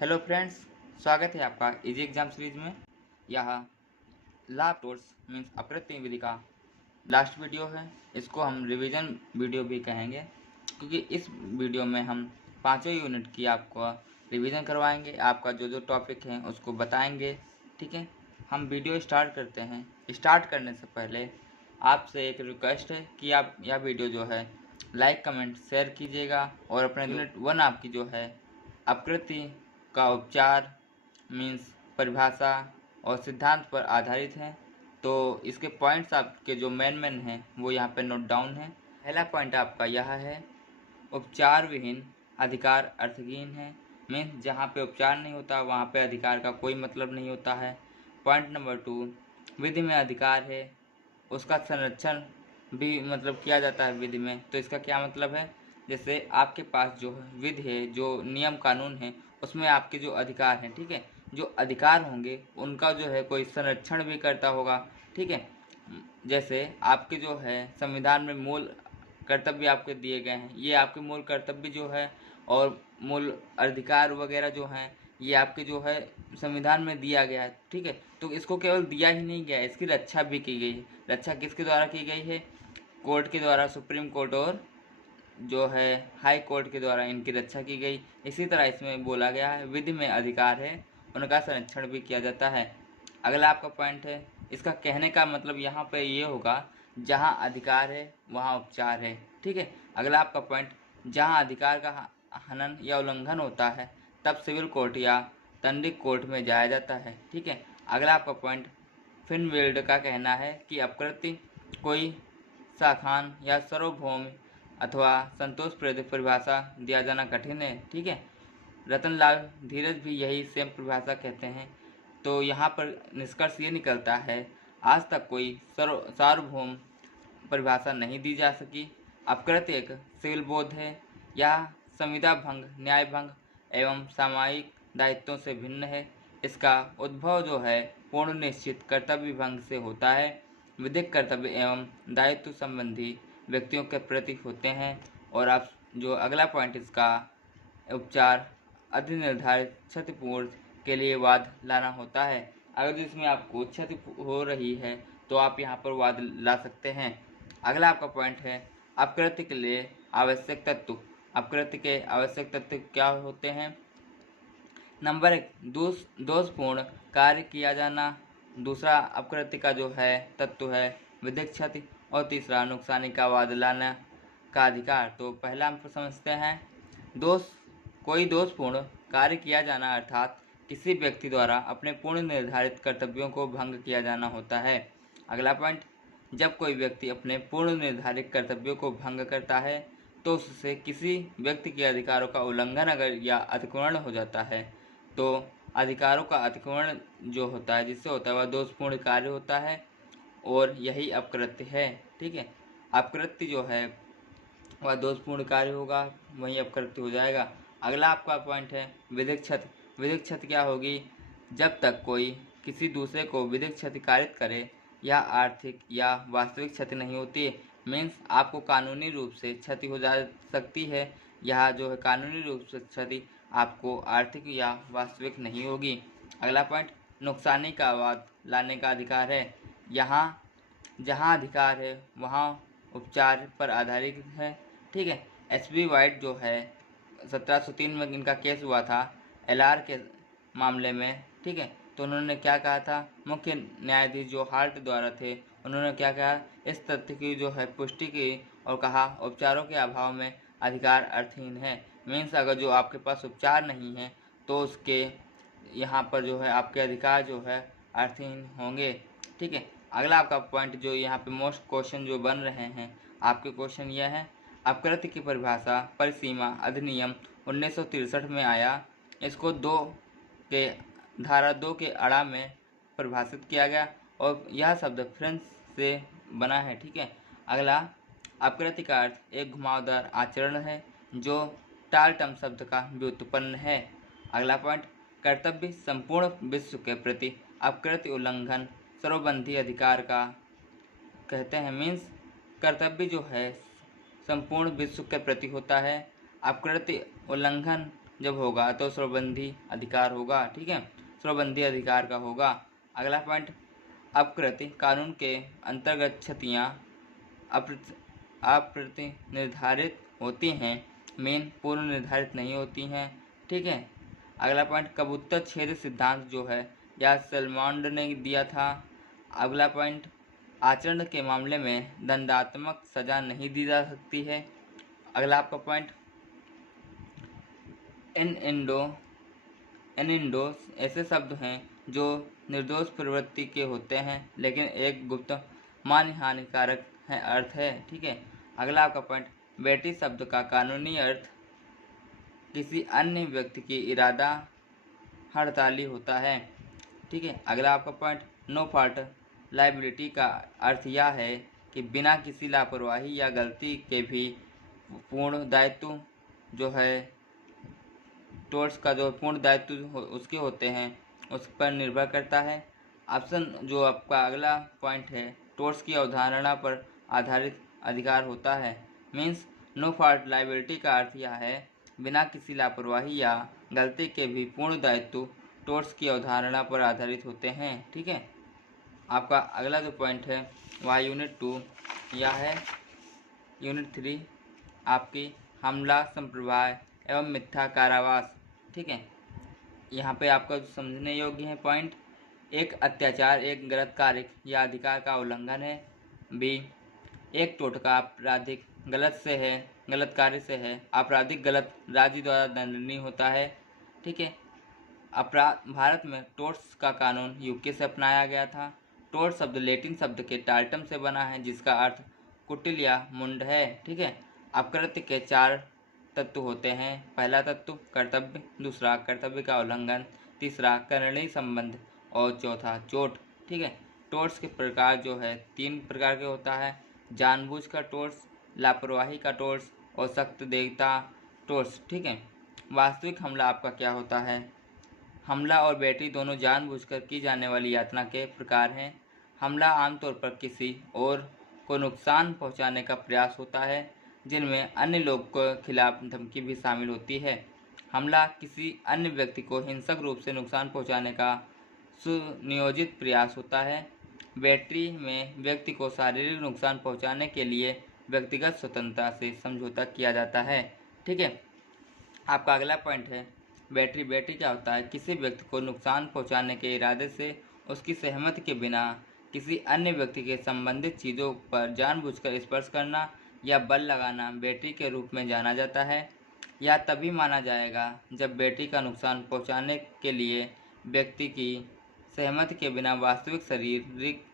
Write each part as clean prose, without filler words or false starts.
Hello friends, स्वागत है आपका इजी एग्जाम सीरीज में। यह ला टोर्स मीन्स अपकृत्य विधि का लास्ट वीडियो है। इसको हम रिवीजन वीडियो भी कहेंगे क्योंकि इस वीडियो में हम पाँचों यूनिट की आपको रिवीजन करवाएंगे। आपका जो जो टॉपिक है उसको बताएंगे। ठीक है, हम वीडियो स्टार्ट करते हैं। स्टार्ट करने से पहले आपसे एक रिक्वेस्ट है कि आप यह वीडियो जो है लाइक कमेंट शेयर कीजिएगा और अपने यूनिट 1 आपकी जो है अपकृति का उपचार मीन्स परिभाषा और सिद्धांत पर आधारित है। तो इसके पॉइंट्स आपके जो मेन हैं वो यहाँ पे नोट डाउन है। पहला पॉइंट आपका यह है, उपचार विहीन अधिकार अर्थहीन है। मीन्स जहाँ पे उपचार नहीं होता वहाँ पे अधिकार का कोई मतलब नहीं होता है। पॉइंट नंबर 2, विधि में अधिकार है उसका संरक्षण भी मतलब किया जाता है विधि में। तो इसका क्या मतलब है, जैसे आपके पास जो विधि है, जो नियम कानून है, उसमें आपके जो अधिकार हैं, ठीक है, जो अधिकार होंगे उनका जो है कोई संरक्षण भी करता होगा। ठीक है, जैसे आपके जो है संविधान में मूल कर्तव्य आपके दिए गए हैं, ये आपके मूल कर्तव्य जो है और मूल अधिकार वगैरह जो हैं ये आपके जो है संविधान में दिया गया है। ठीक है, तो इसको केवल दिया ही नहीं गया है, इसकी रक्षा भी की गई है। रक्षा किसके द्वारा की गई है? कोर्ट के द्वारा, सुप्रीम कोर्ट और जो है हाई कोर्ट के द्वारा इनकी रक्षा की गई। इसी तरह इसमें बोला गया है विधि में अधिकार है उनका संरक्षण भी किया जाता है। अगला आपका पॉइंट है, इसका कहने का मतलब यहाँ पे ये होगा जहाँ अधिकार है वहाँ उपचार है। ठीक है, अगला आपका पॉइंट, जहाँ अधिकार का हनन या उल्लंघन होता है तब सिविल कोर्ट या दंडिक कोर्ट में जाया जाता है। ठीक है, अगला आपका पॉइंट, फिनवेल्ड का कहना है कि अपकृति कोई साखान या सार्वभौम अथवा संतोषप्रद परिभाषा दिया जाना कठिन है। ठीक है, रतनलाल धीरज भी यही सेम परिभाषा कहते हैं। तो यहाँ पर निष्कर्ष ये निकलता है, आज तक कोई सार्वभौम परिभाषा नहीं दी जा सकी। अपकृत्य एक सिविल बोध है, यह संविदा भंग, न्याय भंग एवं सामायिक दायित्वों से भिन्न है। इसका उद्भव जो है पूर्ण निश्चित कर्तव्य भंग से होता है। विधिक कर्तव्य एवं दायित्व संबंधी व्यक्तियों के प्रति होते हैं। और आप जो अगला पॉइंट इसका उपचार अधिनिर्धारित क्षतिपूर्ति के लिए वाद लाना होता है। अगर जिसमें आपको क्षति हो रही है तो आप यहाँ पर वाद ला सकते हैं। अगला आपका पॉइंट है अपकृत्य के लिए आवश्यक तत्व। अपकृत्य के आवश्यक तत्व क्या होते हैं? नंबर 1, दोषपूर्ण कार्य किया जाना। दूसरा अपकृत्य का जो है तत्व है विधिक क्षति। और तीसरा नुकसानी का वाद लाने का अधिकार। तो पहला हम समझते हैं, कोई दोषपूर्ण कार्य किया जाना अर्थात किसी व्यक्ति द्वारा अपने पूर्ण निर्धारित कर्तव्यों को भंग किया जाना होता है। अगला पॉइंट, जब कोई व्यक्ति अपने पूर्ण निर्धारित कर्तव्यों को भंग करता है तो उससे किसी व्यक्ति के अधिकारों का उल्लंघन अगर या अतिक्रमण हो जाता है तो अधिकारों का अतिक्रमण जो होता है जिससे होता है वह दोषपूर्ण कार्य होता है और यही अपकृत्य है। ठीक है, अपकृत्य जो है वह दोषपूर्ण कार्य होगा, वही अपकृत्य हो जाएगा। अगला आपका पॉइंट है विधिक क्षति। विधिक क्षति क्या होगी? जब तक कोई किसी दूसरे को विधिक क्षति कारित करे यह आर्थिक या वास्तविक क्षति नहीं होती। मीन्स आपको कानूनी रूप से क्षति हो जा सकती है, यह जो है कानूनी रूप से क्षति आपको आर्थिक या वास्तविक नहीं होगी। अगला पॉइंट, नुकसानी का वाद लाने का अधिकार है। यहाँ जहाँ अधिकार है वहाँ उपचार पर आधारित है। ठीक है, एसबी वाइट जो है 1703 में इनका केस हुआ था एलआर के मामले में। ठीक है, तो उन्होंने क्या कहा था, मुख्य न्यायाधीश जो हाल्ट द्वारा थे उन्होंने क्या कहा, इस तथ्य की जो है पुष्टि की और कहा उपचारों के अभाव में अधिकार अर्थहीन है। मीन्स अगर जो आपके पास उपचार नहीं है तो उसके यहाँ पर जो है आपके अधिकार जो है अर्थहीन होंगे। ठीक है, अगला आपका पॉइंट जो यहाँ पे मोस्ट क्वेश्चन जो बन रहे हैं आपके क्वेश्चन यह है, अपकृत्य की परिभाषा परिसीमा अधिनियम 1963 में आया। इसको धारा 2 के अड़ा में परिभाषित किया गया और यह शब्द फ्रेंच से बना है। ठीक है, अगला, अपकृत्य का अर्थ एक घुमावदार आचरण है जो टालटम शब्द का व्युत्पन्न है। अगला पॉइंट, कर्तव्य संपूर्ण विश्व के प्रति अपकृत्य उल्लंघन सर्वबंधी अधिकार का कहते हैं। मीन्स कर्तव्य जो है संपूर्ण विश्व के प्रति होता है, अपकृत्य उल्लंघन जब होगा तो श्रवबंधी अधिकार होगा। ठीक है, श्रवबंधी अधिकार का होगा। अगला पॉइंट, अपकृत्य कानून के अंतर्गत क्षतियाँ अप्रतिनिर्धारित होती हैं, मेन पूर्व निर्धारित नहीं होती हैं। ठीक है, अगला पॉइंट, कबूतर छेद सिद्धांत जो है यह सलमांड ने दिया था। अगला पॉइंट, आचरण के मामले में दंडात्मक सजा नहीं दी जा सकती है। अगला आपका पॉइंट, इनइंडो ऐसे शब्द हैं जो निर्दोष प्रवृत्ति के होते हैं लेकिन एक गुप्त मानहानिकारक है अर्थ है। ठीक है, अगला आपका पॉइंट, बेटी शब्द का कानूनी अर्थ किसी अन्य व्यक्ति की इरादा हड़ताली होता है। ठीक है, अगला आपका पॉइंट, नो फॉल्ट लाइबिलिटी का अर्थ यह है कि बिना किसी लापरवाही या गलती के भी पूर्ण दायित्व जो है टोर्स का जो पूर्ण दायित्व उसके होते हैं उस पर निर्भर करता है। ऑप्शन जो आपका अगला पॉइंट है, टोर्स की अवधारणा पर आधारित अधिकार होता है। मीन्स नो फॉल्ट लाइबिलिटी का अर्थ यह है बिना किसी लापरवाही या गलती के भी पूर्ण दायित्व टोर्स की अवधारणा पर आधारित होते हैं। ठीक है, आपका अगला जो पॉइंट है वह यूनिट 2 यह है। यूनिट 3 आपकी हमला, संप्रभाय एवं मिथ्या कारावास। ठीक है, यहाँ पे आपका जो समझने योग्य है पॉइंट, एक अत्याचार एक गलत कार्य या अधिकार का उल्लंघन है। बी, एक टोटका आपराधिक गलत से है, गलत कार्य से है, आपराधिक गलत राज्य द्वारा दंडनीय होता है। ठीक है, अपराध भारत में टोर्ट्स का कानून यूके से अपनाया गया था। टोर्ट शब्द लेटिन शब्द के टार्टम से बना है जिसका अर्थ कुटिल या मुंड है। ठीक है, अपकृत्य के 4 तत्व होते हैं। पहला तत्व कर्तव्य, दूसरा कर्तव्य का उल्लंघन, तीसरा करणी संबंध और चौथा चोट। ठीक है, टोर्ट्स के प्रकार जो है 3 प्रकार के होता है, जानबूझकर टोर्ट्स, लापरवाही का टोर्ट्स और सख्त देयता टोर्ट्स। ठीक है, वास्तविक हमला आपका क्या होता है, हमला और बैटरी दोनों जानबूझकर की जाने वाली यातना के प्रकार हैं। हमला आमतौर पर किसी और को नुकसान पहुंचाने का प्रयास होता है जिनमें अन्य लोग के खिलाफ धमकी भी शामिल होती है। हमला किसी अन्य व्यक्ति को हिंसक रूप से नुकसान पहुंचाने का सुनियोजित प्रयास होता है। बैटरी में व्यक्ति को शारीरिक नुकसान पहुंचाने के लिए व्यक्तिगत स्वतंत्रता से समझौता किया जाता है। ठीक है, आपका अगला पॉइंट है बैटरी। बैटरी क्या होता है, किसी व्यक्ति को नुकसान पहुंचाने के इरादे से उसकी सहमति के बिना किसी अन्य व्यक्ति के संबंधित चीज़ों पर जानबूझकर स्पर्श करना या बल लगाना बैटरी के रूप में जाना जाता है। यह तभी माना जाएगा जब बैटरी का नुकसान पहुंचाने के लिए व्यक्ति की सहमति के बिना वास्तविक शारीरिक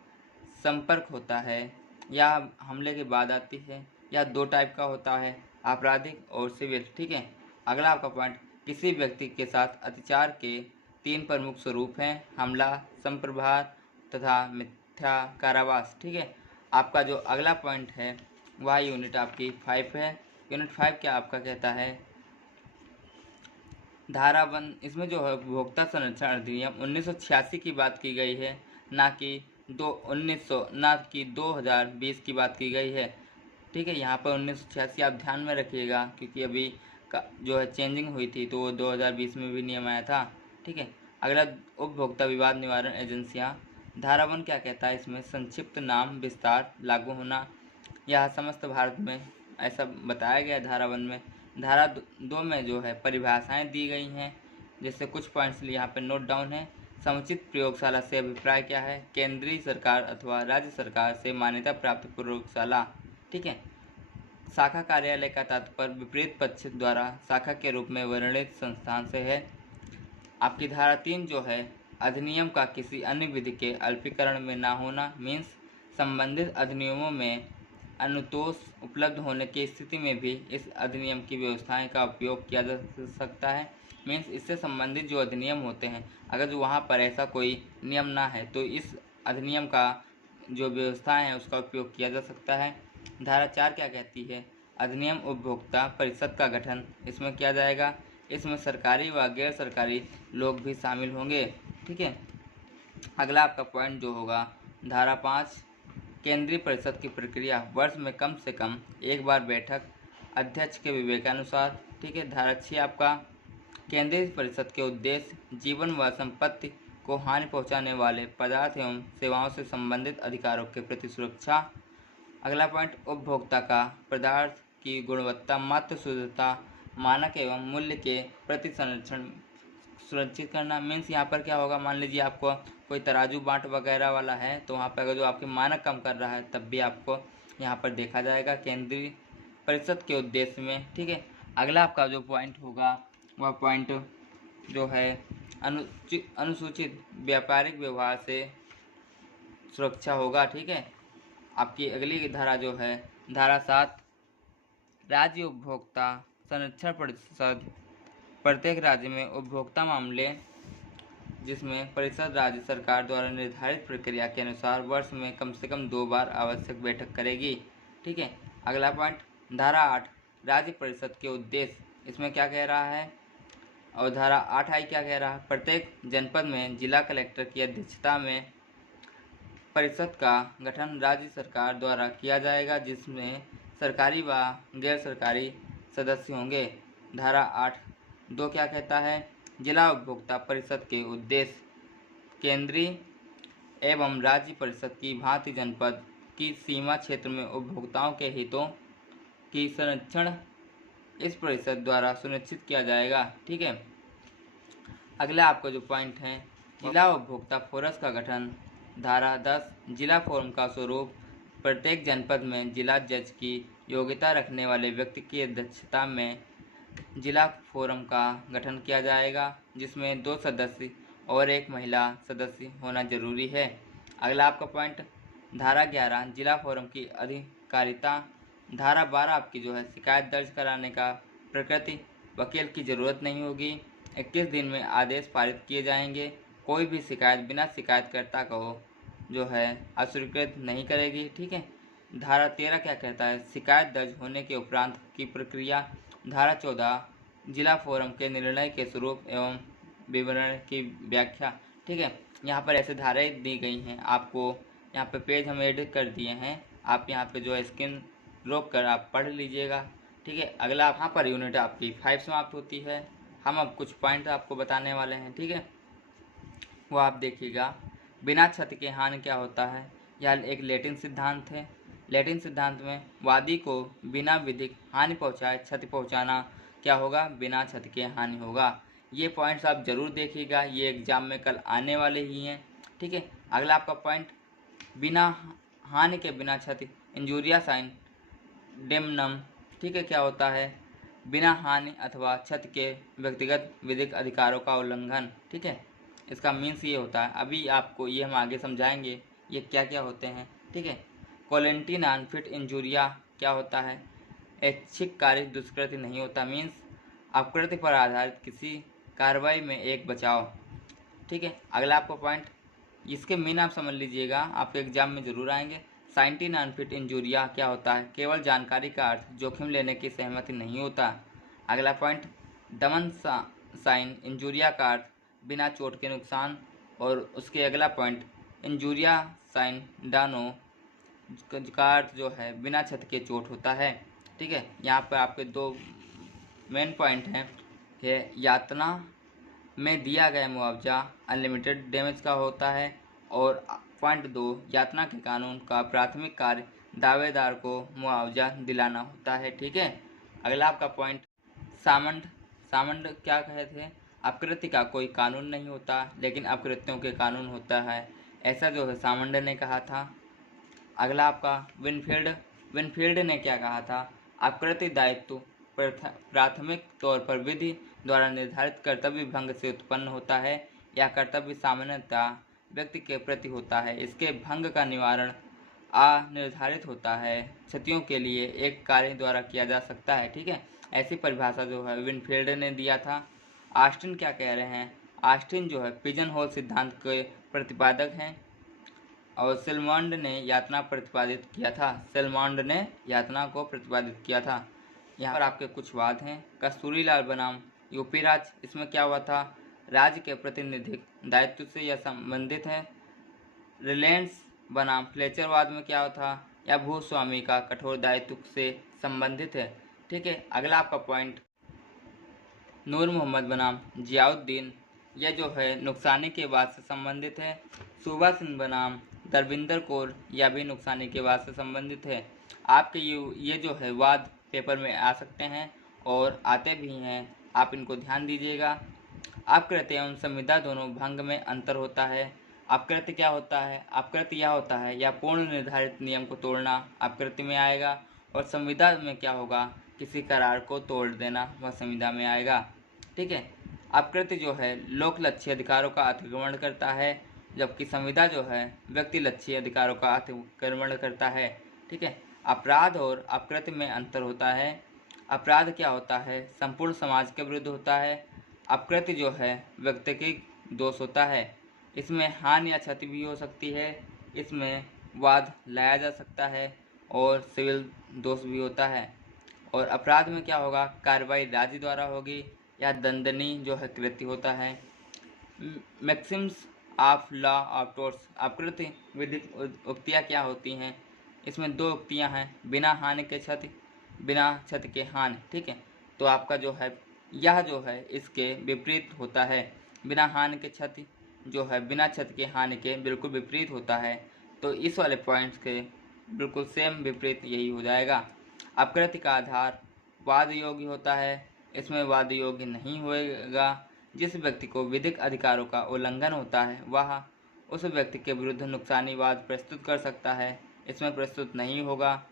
संपर्क होता है या हमले के बाद आती है। यह 2 टाइप का होता है, आपराधिक और सिविल। ठीक है, अगला आपका पॉइंट, किसी व्यक्ति के साथ अत्याचार के 3 प्रमुख स्वरूप हैं, हमला, संप्रभार तथा मिथ्या कारावास। ठीक है, आपका जो अगला पॉइंट है वह यूनिट आपकी 5 है। यूनिट 5 क्या आपका कहता है, धारा 1, इसमें जो है उपभोक्ता संरक्षण अधिनियम 1986 की बात की गई है, ना कि 2020 की बात की गई है। ठीक है, यहाँ पर 1986 आप ध्यान में रखिएगा क्योंकि अभी का जो है चेंजिंग हुई थी तो वो 2020 में भी नियम आया था। ठीक है, अगला उपभोक्ता विवाद निवारण एजेंसियाँ। धारा 1 क्या कहता है, इसमें संक्षिप्त नाम विस्तार लागू होना, यह समस्त भारत में ऐसा बताया गया है धारा 1 में। धारा 2 में जो है परिभाषाएं दी गई हैं, जैसे कुछ पॉइंट्स यहाँ पे नोट डाउन है। समुचित प्रयोगशाला से अभिप्राय क्या है, केंद्रीय सरकार अथवा राज्य सरकार से मान्यता प्राप्त प्रयोगशाला। ठीक है, शाखा कार्यालय का तात्पर्य विपरीत पक्ष द्वारा शाखा के रूप में वर्णित संस्थान से है। आपकी धारा 3 जो है अधिनियम का किसी अन्य विधि के अल्पीकरण में ना होना, मीन्स संबंधित अधिनियमों में अनुतोष उपलब्ध होने की स्थिति में भी इस अधिनियम की व्यवस्थाएं का उपयोग किया जा सकता है। मीन्स इससे संबंधित जो अधिनियम होते हैं अगर जो वहाँ पर ऐसा कोई नियम ना है तो इस अधिनियम का जो व्यवस्थाएं हैं उसका उपयोग किया जा सकता है। धारा 4 क्या कहती है, अधिनियम उपभोक्ता परिषद का गठन इसमें किया जाएगा, इसमें सरकारी व गैर सरकारी लोग भी शामिल होंगे। ठीक है, अगला आपका पॉइंट जो होगा धारा 5, केंद्रीय परिषद की प्रक्रिया, वर्ष में कम से कम 1 बार बैठक, अध्यक्ष के विवेकानुसार। ठीक है, धारा 6 आपका केंद्रीय परिषद के उद्देश्य जीवन व संपत्ति को हानि पहुंचाने वाले पदार्थ एवं सेवाओं से संबंधित अधिकारों के प्रति सुरक्षा। अगला पॉइंट, उपभोक्ता का पदार्थ की गुणवत्ता, मात्र शुद्धता, मानक एवं मूल्य के प्रति संरक्षण सुरक्षित करना। मीन्स यहाँ पर क्या होगा, मान लीजिए आपको कोई तराजू बाट वगैरह वाला है तो वहाँ पर अगर जो आपके मानक कम कर रहा है तब भी आपको यहाँ पर देखा जाएगा केंद्रीय परिषद के उद्देश्य में। ठीक है, अगला आपका जो पॉइंट होगा वह पॉइंट जो है अनुसूचित व्यापारिक व्यवहार से सुरक्षा होगा। ठीक है, आपकी अगली धारा जो है धारा 7, राज्य उपभोक्ता संरक्षण परिषद प्रत्येक राज्य में उपभोक्ता मामले जिसमें परिषद राज्य सरकार द्वारा निर्धारित प्रक्रिया के अनुसार वर्ष में कम से कम 2 बार आवश्यक बैठक करेगी। ठीक है, अगला पॉइंट धारा 8, राज्य परिषद के उद्देश्य, इसमें क्या कह रहा है और धारा 8I क्या कह रहा है, प्रत्येक जनपद में जिला कलेक्टर की अध्यक्षता में परिषद का गठन राज्य सरकार द्वारा किया जाएगा जिसमें सरकारी व गैर सरकारी सदस्य होंगे। धारा 8(2) क्या कहता है, जिला उपभोक्ता परिषद के उद्देश्य केंद्रीय एवं राज्य परिषद की भांति जनपद की सीमा क्षेत्र में उपभोक्ताओं के हितों की संरक्षण इस परिषद द्वारा सुनिश्चित किया जाएगा। ठीक है, अगला आपका जो पॉइंट है जिला उपभोक्ता फोरम का गठन। धारा 10, जिला फोरम का स्वरूप प्रत्येक जनपद में जिला जज की योग्यता रखने वाले व्यक्ति की अध्यक्षता में जिला फोरम का गठन किया जाएगा जिसमें 2 सदस्य और 1 महिला सदस्य होना जरूरी है। अगला आपका पॉइंट धारा 11, जिला फोरम की अधिकारिता। धारा 12 आपकी जो है शिकायत दर्ज कराने का प्रकृति, वकील की ज़रूरत नहीं होगी, 21 दिन में आदेश पारित किए जाएंगे, कोई भी शिकायत बिना शिकायतकर्ता को जो है अस्वीकृत नहीं करेगी। ठीक है, धारा 13 क्या कहता है, शिकायत दर्ज होने के उपरांत की प्रक्रिया। धारा 14, जिला फोरम के निर्णय के स्वरूप एवं विवरण की व्याख्या। ठीक है, यहाँ पर ऐसे धाराएं दी गई हैं, आपको यहाँ पे पेज हम एडिट कर दिए हैं, आप यहाँ पे जो है स्क्रीन रोक कर आप पढ़ लीजिएगा। ठीक है, अगला यहाँ पर यूनिट आपकी 5 समाप्त होती है। हम अब कुछ पॉइंट आपको बताने वाले हैं। ठीक है, वो आप देखिएगा। बिना क्षति के हानि क्या होता है, यह एक लैटिन सिद्धांत है। लैटिन सिद्धांत में वादी को बिना विधिक हानि पहुंचाए क्षति पहुंचाना क्या होगा, बिना क्षति के हानि होगा। ये पॉइंट्स आप जरूर देखिएगा, ये एग्जाम में कल आने वाले ही हैं। ठीक है, अगला आपका पॉइंट बिना हानि के बिना क्षति, इंजूरिया साइन डेमनम। ठीक है, क्या होता है, बिना हानि अथवा क्षति के व्यक्तिगत विधिक अधिकारों का उल्लंघन। ठीक है, इसका मीन्स ये होता है, अभी आपको ये हम आगे समझाएंगे ये क्या क्या होते हैं। ठीक है, क्वालिटी नॉन फिट इंजूरिया क्या होता है, ऐच्छिक कार्य दुष्कृति नहीं होता, मीन्स अपकृत्य पर आधारित किसी कार्रवाई में एक बचाव। ठीक है, अगला आपका पॉइंट, इसके मीन आप समझ लीजिएगा, आपके एग्जाम में जरूर आएंगे। साइंटी नॉन फिट इंजूरिया क्या होता है, केवल जानकारी का अर्थ, जोखिम लेने की सहमति नहीं होता। अगला पॉइंट, दमन साइन इंजूरिया का अर्थ बिना चोट के नुकसान। और उसके अगला पॉइंट इंजूरिया साइन डानो का अर्थ जो है बिना क्षति के चोट होता है। ठीक है, यहाँ पर आपके 2 मेन पॉइंट हैं, यातना में दिया गया मुआवजा अनलिमिटेड डैमेज का होता है, और पॉइंट 2, यातना के कानून का प्राथमिक कार्य दावेदार को मुआवजा दिलाना होता है। ठीक है, अगला आपका पॉइंट सामंड क्या कहे थे, अपकृत्य का कोई कानून नहीं होता लेकिन अपकृत्यों के कानून होता है, ऐसा जो है सामंड ने कहा था। अगला आपका विनफील्ड ने क्या कहा था, अपकृत्य दायित्व प्राथमिक तौर पर विधि द्वारा निर्धारित कर्तव्य भंग से उत्पन्न होता है या कर्तव्य सामान्यतः व्यक्ति के प्रति होता है, इसके भंग का निवारण अनिर्धारित होता है, क्षतियों के लिए एक कार्य द्वारा किया जा सकता है। ठीक है, ऐसी परिभाषा जो है विनफील्ड ने दिया था। ऑस्टिन क्या कह रहे हैं, ऑस्टिन जो है पिजन होल सिद्धांत के प्रतिपादक हैं, और सेलमॉन्ड ने यातना प्रतिपादित किया था, सेलमॉन्ड ने यातना को प्रतिपादित किया था। यहाँ पर आपके कुछ वाद हैं। कस्तूरीलाल बनाम यूपी राज्य, इसमें क्या हुआ था, राज्य के प्रतिनिधिक दायित्व से यह संबंधित है। रिलायंस बनाम फ्लेचरवाद में क्या था, या भूस्वामी का कठोर दायित्व से संबंधित है। ठीक है, अगला आपका पॉइंट नूर मोहम्मद बनाम जियाउद्दीन, यह जो है नुकसानी के बाद से संबंधित है। सुबा सिंह बनाम दरविंदर कौर, यह भी नुकसानी के बाद से संबंधित है। आपके ये जो है वाद पेपर में आ सकते हैं और आते भी हैं, आप इनको ध्यान दीजिएगा। अपकृत्य एवं संविदा दोनों भंग में अंतर होता है। अपकृत्य क्या होता है? अपकृत्य यह होता है या पूर्ण निर्धारित नियम को तोड़ना अपकृत्य में आएगा, और संविदा में क्या होगा? किसी करार को तोड़ देना, वह संविदा में आएगा। ठीक है। अपकृत्य जो है लोक लक्ष्य अधिकारों का अतिक्रमण करता है, जबकि संविदा जो है व्यक्ति लक्ष्य अधिकारों का अतिक्रमण करता है। ठीक है। अपराध और अपकृत्य में अंतर होता है। अपराध क्या होता है? संपूर्ण समाज के विरुद्ध होता है। अपकृत्य जो है व्यक्तिगत दोष होता है, इसमें हानि या क्षति भी हो सकती है, इसमें वाद लाया जा सकता है और सिविल दोष भी होता है। और अपराध में क्या होगा? कार्रवाई राज्य द्वारा होगी या दंडनीय जो है कृत्य होता है। मैक्सिम्स ऑफ लॉ ऑफ टोर्ट्स, अपकृत्य विधिक उक्तियाँ क्या होती हैं? इसमें दो उक्तियाँ हैं, बिना हानि के क्षति, बिना क्षति के हानि। ठीक है। तो आपका जो है यह जो है इसके विपरीत होता है। बिना हानि के क्षति जो है बिना क्षति के हानि के बिल्कुल विपरीत होता है। तो इस वाले पॉइंट्स के बिल्कुल सेम विपरीत यही हो जाएगा। अपकृत्य का आधार वाद योग्य होता है, इसमें वाद योग्य नहीं होएगा। जिस व्यक्ति को विधिक अधिकारों का उल्लंघन होता है वह उस व्यक्ति के विरुद्ध नुकसानी वाद प्रस्तुत कर सकता है, इसमें प्रस्तुत नहीं होगा।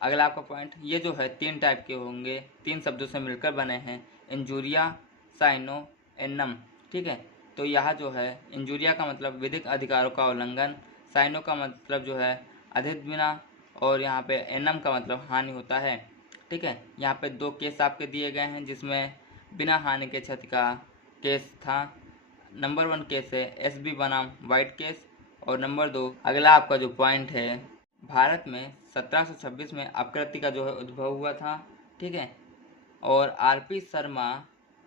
अगला आपका पॉइंट, ये जो है 3 टाइप के होंगे, 3 शब्दों से मिलकर बने हैं, इंजूरिया, साइनो, एन्नम। ठीक है। तो यह जो है इंजूरिया का मतलब विधिक अधिकारों का उल्लंघन, साइनो का मतलब जो है अधिध्विना, और यहाँ पे एन्नम का मतलब हानि होता है। ठीक है। यहाँ पे 2 केस आपके दिए गए हैं जिसमें बिना हानि के क्षति का केस था। नंबर 1 केस है SB बनाम वाइट केस, और नंबर 2 अगला आपका जो पॉइंट है, भारत में 1726 में अपकृत्य का जो है उद्भव हुआ था। ठीक है। और RP शर्मा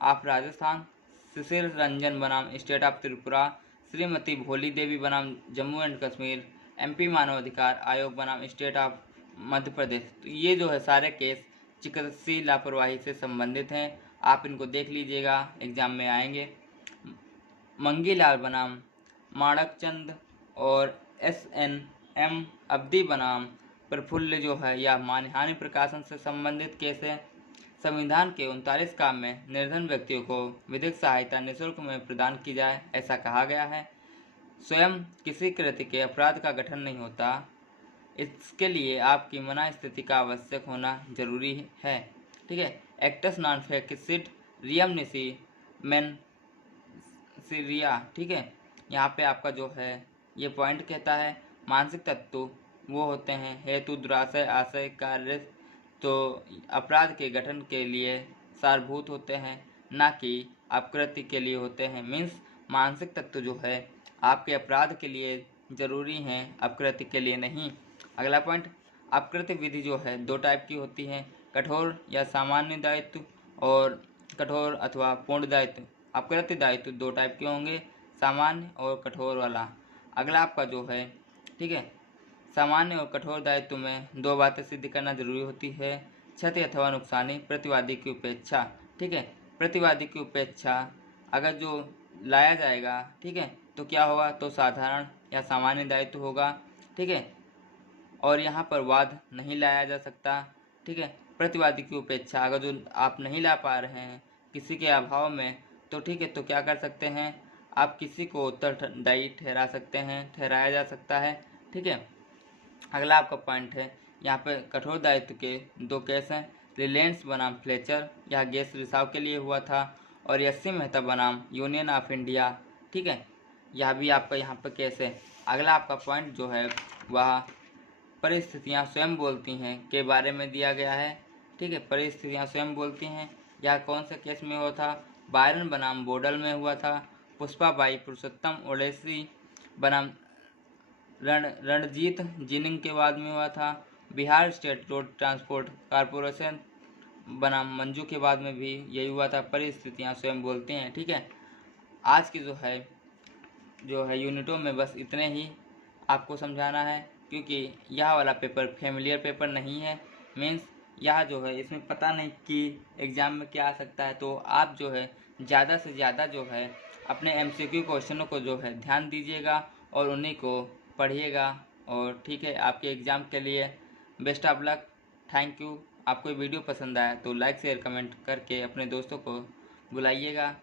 ऑफ राजस्थान, शिशिर रंजन बनाम स्टेट ऑफ त्रिपुरा, श्रीमती भोली देवी बनाम जम्मू एंड कश्मीर, MP मानवाधिकार आयोग बनाम स्टेट ऑफ मध्य प्रदेश। तो ये जो है सारे केस चिकित्सीय लापरवाही से संबंधित हैं, आप इनको देख लीजिएगा, एग्जाम में आएंगे। मंगीलाल बनाम माणकचंद और SNM अब्दी बनाम प्रफुल्ल जो है यह मानहानि प्रकाशन से संबंधित केस है। संविधान के 39 काम में निर्धन व्यक्तियों को विधिक सहायता निःशुल्क में प्रदान की जाए, ऐसा कहा गया है। स्वयं किसी कृत्य के अपराध का गठन नहीं होता, इसके लिए आपकी मना स्थिति का आवश्यक होना जरूरी है। ठीक है। Acts non फेकिसिड रियम निसी main Syria. ठीक है। यहाँ पे आपका जो है ये पॉइंट कहता है मानसिक तत्व वो होते हैं हेतु, दुराशय, आशय, कार्य, तो अपराध के गठन के लिए सारभूत होते हैं, ना कि अपकृत्य के लिए होते हैं। मीन्स मानसिक तत्व जो है आपके अपराध के लिए जरूरी हैं, अपकृत्य के लिए नहीं। अगला पॉइंट, अपकृत्य विधि जो है 2 टाइप की होती है, कठोर या सामान्य दायित्व और कठोर अथवा पूर्ण दायित्व। अपकृत्य दायित्व 2 टाइप के होंगे, सामान्य और कठोर वाला। अगला आपका जो है, ठीक है, सामान्य और कठोर दायित्व में 2 बातें सिद्ध करना जरूरी होती है, क्षति अथवा नुकसानी, प्रतिवादी की उपेक्षा। ठीक है। प्रतिवादी की उपेक्षा अगर जो लाया जाएगा, ठीक है, तो क्या होगा? तो साधारण या सामान्य दायित्व होगा। ठीक है। और यहाँ पर वाद नहीं लाया जा सकता। ठीक है। प्रतिवादी की उपेक्षा अगर जो आप नहीं ला पा रहे हैं किसी के अभाव में, तो ठीक है, तो क्या कर सकते हैं, आप किसी को उत्तरदायी ठहरा सकते हैं, ठहराया जा सकता है। ठीक है। अगला आपका पॉइंट है, यहाँ पे कठोर दायित्व के 2 केस हैं, रिलायंस बनाम फ्लेचर, यह गैस रिसाव के लिए हुआ था, और यस्सी मेहता बनाम यूनियन ऑफ इंडिया। ठीक है। यह भी आपका यहाँ पे केस है। अगला आपका पॉइंट जो है वह परिस्थितियाँ स्वयं बोलती हैं के बारे में दिया गया है। ठीक है। परिस्थितियाँ स्वयं बोलती हैं, यह कौन से केस में हुआ था? बायरन बनाम बोडल में हुआ था, पुष्पाबाई पुरुषोत्तम ओडेसी बनाम रणजीत जिनिंग के बाद में हुआ था, Bihar state road transport corporation बनाम मंजू के बाद में भी यही हुआ था। परिस्थितियाँ स्वयं बोलती हैं। ठीक है। आज की जो है यूनिटों में बस इतने ही आपको समझाना है, क्योंकि यह वाला पेपर फैमिलियर पेपर नहीं है, मीन्स यह जो है इसमें पता नहीं कि एग्ज़ाम में क्या आ सकता है, तो आप जो है ज़्यादा से ज़्यादा जो है अपने MCQ क्वेश्चनों को जो है ध्यान दीजिएगा और उन्हीं को पढ़िएगा। और ठीक है, आपके एग्ज़ाम के लिए best of luck. Thank you. आपको वीडियो पसंद आया तो लाइक शेयर कमेंट करके अपने दोस्तों को बुलाइएगा।